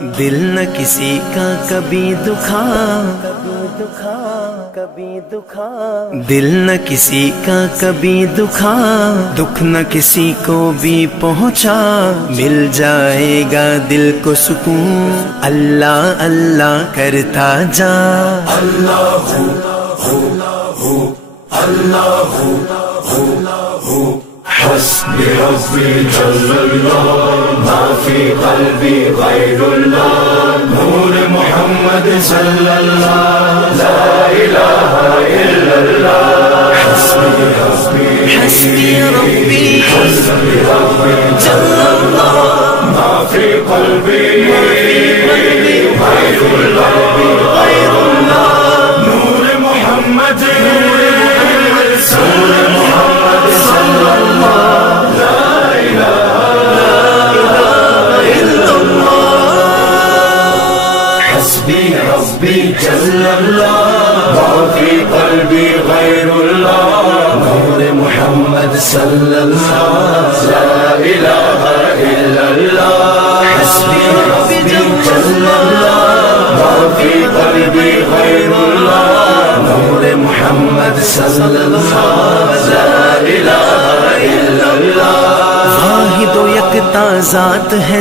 دل نہ کسی کا کبھی دکھا، دل نہ کسی کا کبھی دکھا، دکھ نہ کسی کو بھی پہنچا، مل جائے گا دل کو سکون، اللہ اللہ کرتا جا۔ اللہ حسبی ربی جل اللہ، ما فی قلبی غیر اللہ، نور محمد صلی اللہ، لا الہ الا اللہ۔ حسبی ربی حسبی ربی جل اللہ، ما فی قلبی غیر اللہ، نور محمد صلی اللہ، لا الہ الا اللہ۔ حسبی ربی جل اللہ، ما فی قلبی غیر اللہ، نور محمد صلی اللہ، لا الہ الا اللہ۔ حسبی ربی جل اللہ، ما فی قلبی غیر اللہ، نور محمد صلی اللہ، لا الہ الا اللہ۔ واحد و یکتا ذات ہے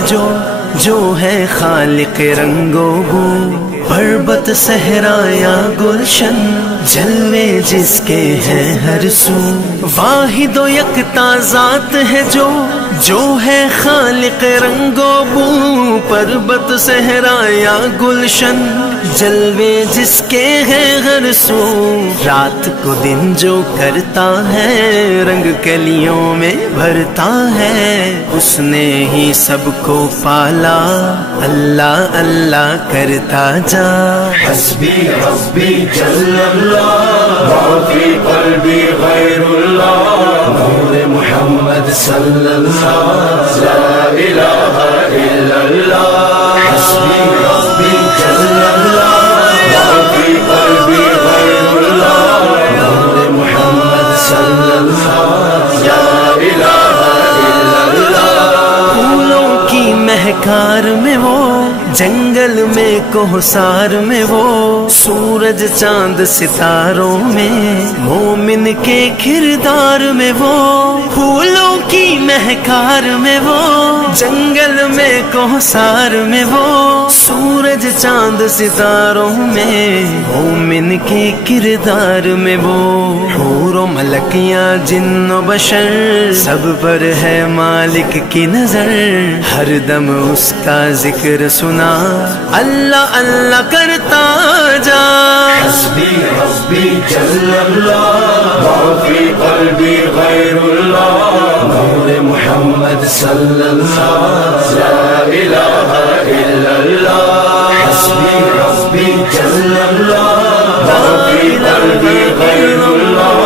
جو ہے خالق رنگ و بو، پربت صحرا یا گلشن، جلوے جس کے ہیں ہر سو۔ واحد و یکتا ذات ہے جو ہے خالق رنگ و بو، پربت صحرا یا گلشن، جلوے جس کے ہیں ہر سو۔ رات کو دن جو کرتا ہے، رنگ کلیوں میں بھرتا ہے، اس نے ہی سب کو پالا، اللہ اللہ کرتا جا۔ حسبی ربی جل اللہ، ما فی قلبی غیر اللہ، نور محمد صلی اللہ، لا الہ الا اللہ۔ حسبی ربی جل اللہ، ما فی قلبی غیر اللہ، نور محمد صلی اللہ، لا الہ الا اللہ۔ پھولوں کی مہکار میں وہ، جنگل میں کوہسار میں وہ، سورج چاند ستاروں میں، مومن کے کردار میں وہ۔ پھولوں کی مہکار میں وہ، جنگل میں کوہسار میں وہ، سورج چاند ستاروں میں، مومن کے کردار میں وہ۔ حور و ملکیاں جن و بشر، سب پر ہے مالک کی نظر، ہر دم اس کا ذکر سنا، اللہ اللہ کرتا جا۔ حسبی ربی جل اللہ، ما فی قلبی غیر اللہ، نور محمد صلی اللہ، لا الہ الا اللہ۔ حسبی ربی جل اللہ، ما فی قلبی غیر اللہ،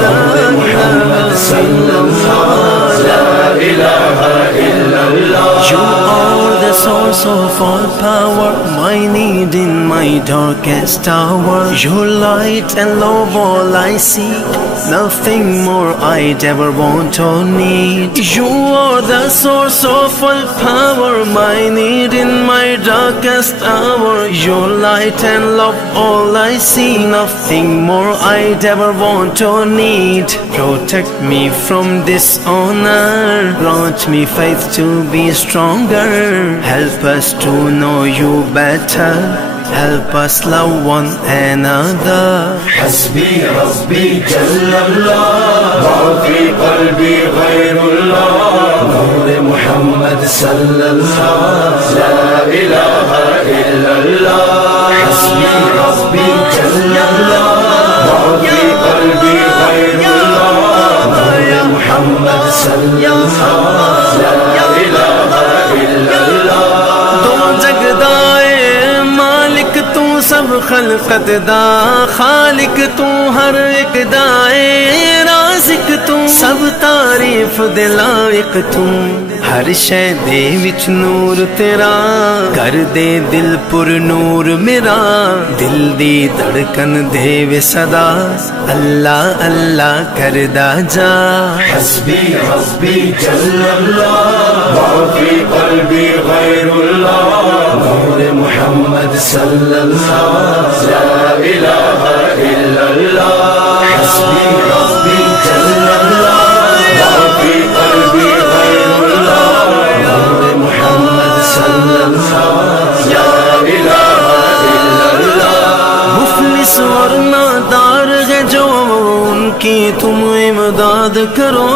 نور محمد صلی اللہ، لا الہ الا اللہ۔ You are the source of all power, my need in my darkest hour. Your light and love all I seek, nothing more I'd ever want or need. You are the source of all power, my need in my darkest hour. Your light and love all I see, nothing more I'd ever want or need. Protect me from dishonor, grant me faith to be stronger. Help us to know you better, help us love one another. حسبی ربی جل اللہ، ما فی قلبی غیر اللہ، نور محمد صلی اللہ، لا الہ الا اللہ۔ حسبی ربی جل اللہ، ما فی قلبی غیر اللہ، نور محمد صلی اللہ، لا الہ الا اللہ۔ تو جگدائے مالک تو سب خلقت دا، خالق تو ہر ایک دائے، رازق تو سب تعریف دے لائق تو، ہر شے دے وچ نور تیرا، کر دے دل پر نور میرا، دل دی دھڑکن دے وے صدا، اللہ اللہ کردا جا۔ حسبی ربی جل اللہ، ما فی قلبی غیر اللہ، صلی اللہ لا الہ الا اللہ حسبی ربی جل اللہ ما فی قلبی غیر اللہ نور محمد صلی اللہ لا الہ الا اللہ مفلس اور نادار ہے جو ان کی تم امداد کرو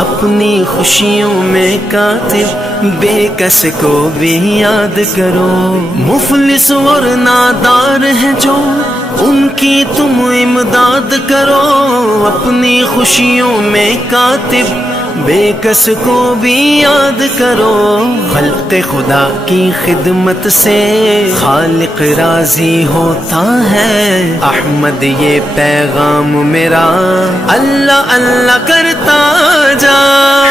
اپنی خوشیوں میں کاتب بے کس کو بھی یاد کرو مفلس اور نادار ہے جو ان کی تم امداد کرو اپنی خوشیوں میں کاتب بے کس کو بھی یاد کرو خلق خدا کی خدمت سے خالق راضی ہوتا ہے احمد یہ پیغام میرا اللہ اللہ کرتا جا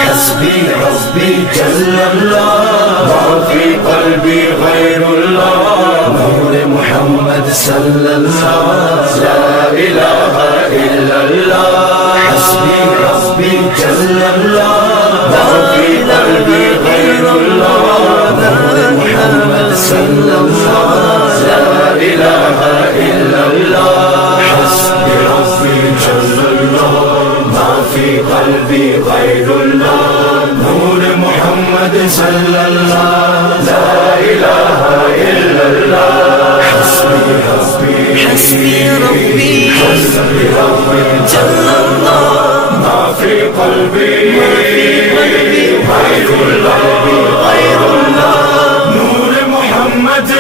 حسبی ربی جل اللہ ما فی قلبی غیر اللہ نور محمد صلی اللہ لا الہ الا اللہ حسبی ربی جل اللہ ما فی قلبی غیر اللہ نور محمد صلی اللہ لا الہ الا اللہ حسبی ربی جل اللہ ما فی قلبی غیر اللہ نور محمد صلی اللہ لا الہ الا اللہ حسبی ربی حسبی ربی جل اللہ ما فی قلبی غیر اللہ نور محمد